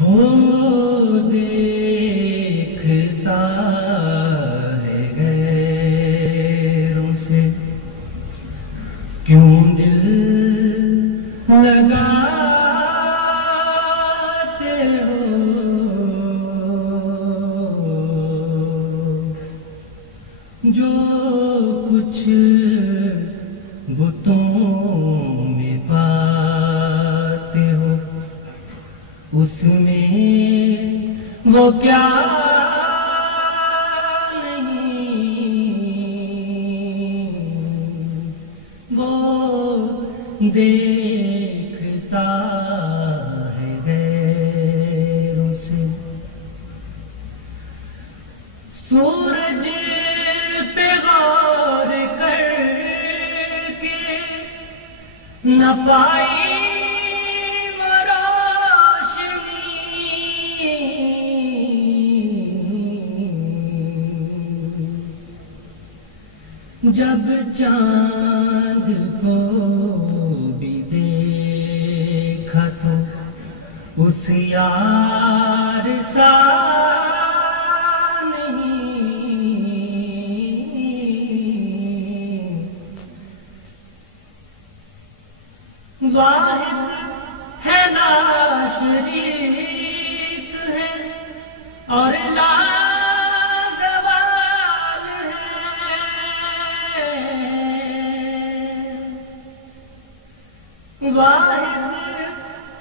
وہ دیکھتا ہے غیروں سے کیوں دل لگاتے ہو جو کچھ بتوں میں پاتے ہو اس میں وہ کیا نہیں وہ دیکھتا ہے غیروں سے سورج پہ غور کر کے نہ پائی وہ روشنی جب چاند کو بھی دیکھا تو اس یار سا واحد ہے لا شریک ہے اور لا زوال ہے واحد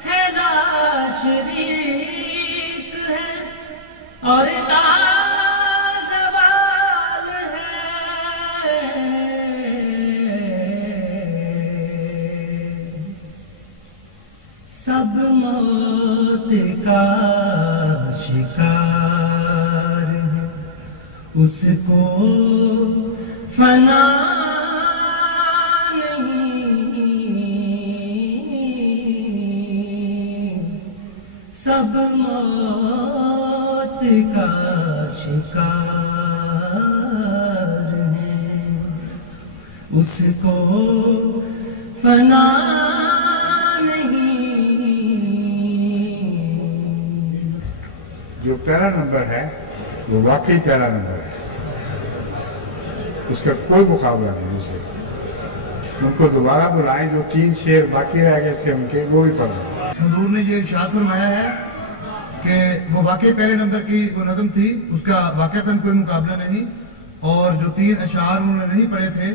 ہے لا شریک ہے اور لا زوال ہے سب موت کا شکار ہے اس کو فنا نہیں سب موت کا شکار ہے اس کو فنا جو پہلا نمبر ہے وہ واقعی پہلا نمبر ہے اس کا کوئی مقابلہ نہیں اسے ان کو دوبارہ بلائیں جو 3 شعر باقی رہ گئے تھے ان کے وہ بھی پڑھ دیں حضور نے یہ ارشاد فرمایا ہے کہ وہ واقعی پہلے نمبر کی وہ نظم تھی اس کا واقعتاً کوئی مقابلہ نہیں اور جو 3 اشعار انہوں نے نہیں پڑھے تھے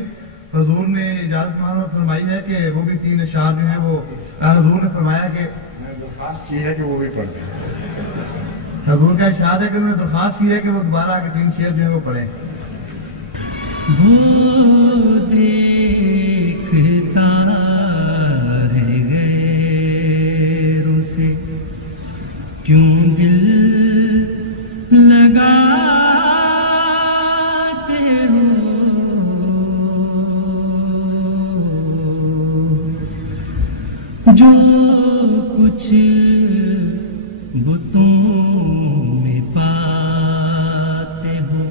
حضور نے اجازت فرمائی ہے کہ وہ بھی 3 اشعار جو ہیں وہ حضور نے فرمایا کہ میں نے درخواست کی ہے کہ وہ بھی پڑھ دیں حضور کا ارشاد ہے کہ انہوں نے درخواست کی ہے کہ وہ دوبارہ آ کے 3 شعر جو ہیں وہ پڑھیں وہ دیکھتا ہے غیروں سے کیوں دل لگاتے ہو جو کچھ بتوں میں پاتے ہو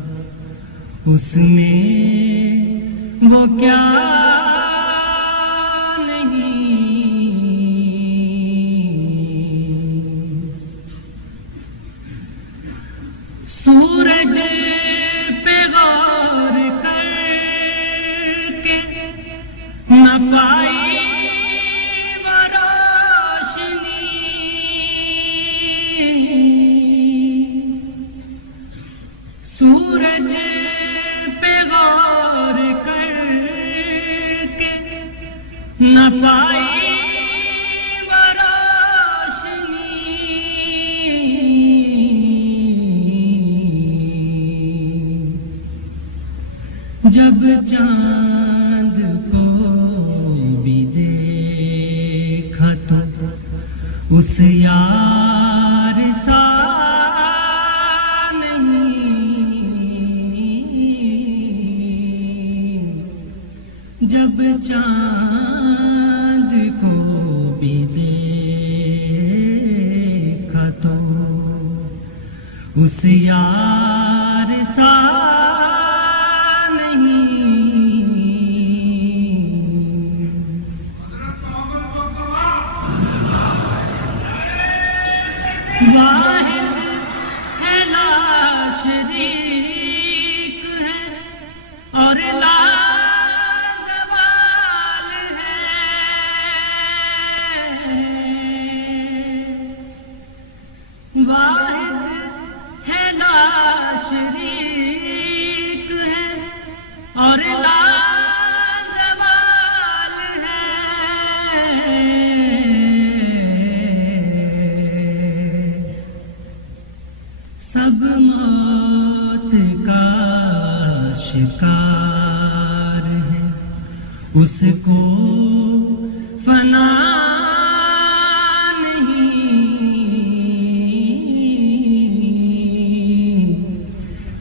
اس میں وہ کیا نہیں سورج پہ غور کر کے نہ پائی وہ روشنی سورج پہ غور کر کے نہ پائی وہ روشنی جب چاند کو بھی دیکھا تو اس یار سا جب چاند کو بھی دیکھا تو اس یار سا نہیں واحد ہے لا شریک ہے اور لا زوال ہے، واحد ہے لا شریک ہے اور لا زوال ہے، سب موت کا شکار ہے، اس کو فنا نہیں،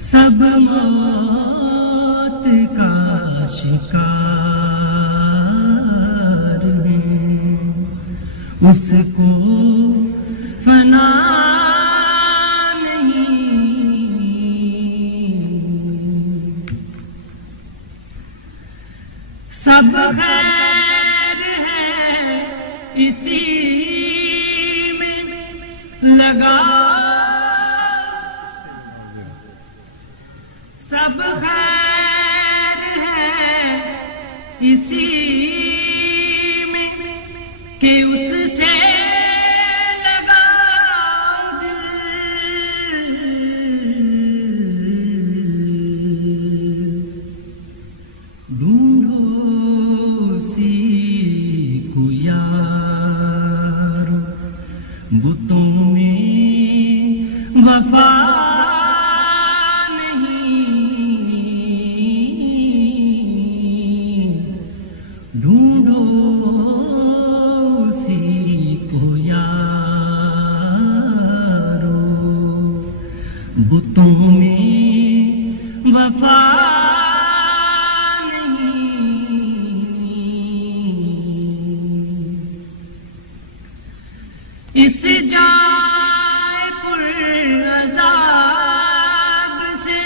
سب موت کا شکار ہے، اس کو فنا سب خیر ہے اسی میں لگا، سب خیر ہے اسی میں کہ اس سے لگا دل، ڈھونڈو بتوں میں وفا نہیں، ڈھونڈو اسی کو یارو، بتوں میں وفا اس جائے پر عذاب سے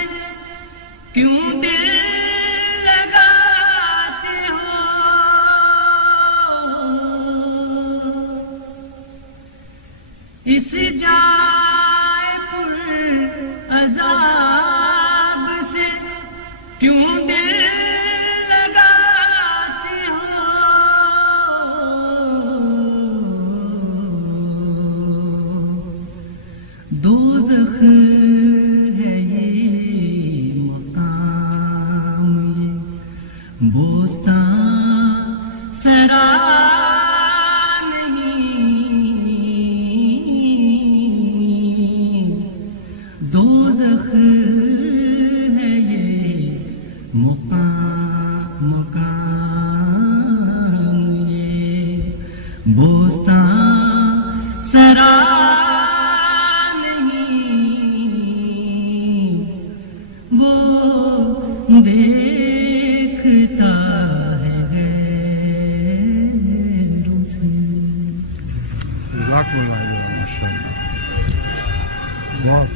کیوں دل لگاتے ہو، اس جائے پر عذاب سے کیوں دل دوزخ ہے یہ مقام، یہ بوستان سرا نہیں، دوزخ ہے یہ مقام، یہ بوستان سرا دیکھتا ہے غیروں سے۔ جزاک اللہ خیر، ماشاء اللہ، بہت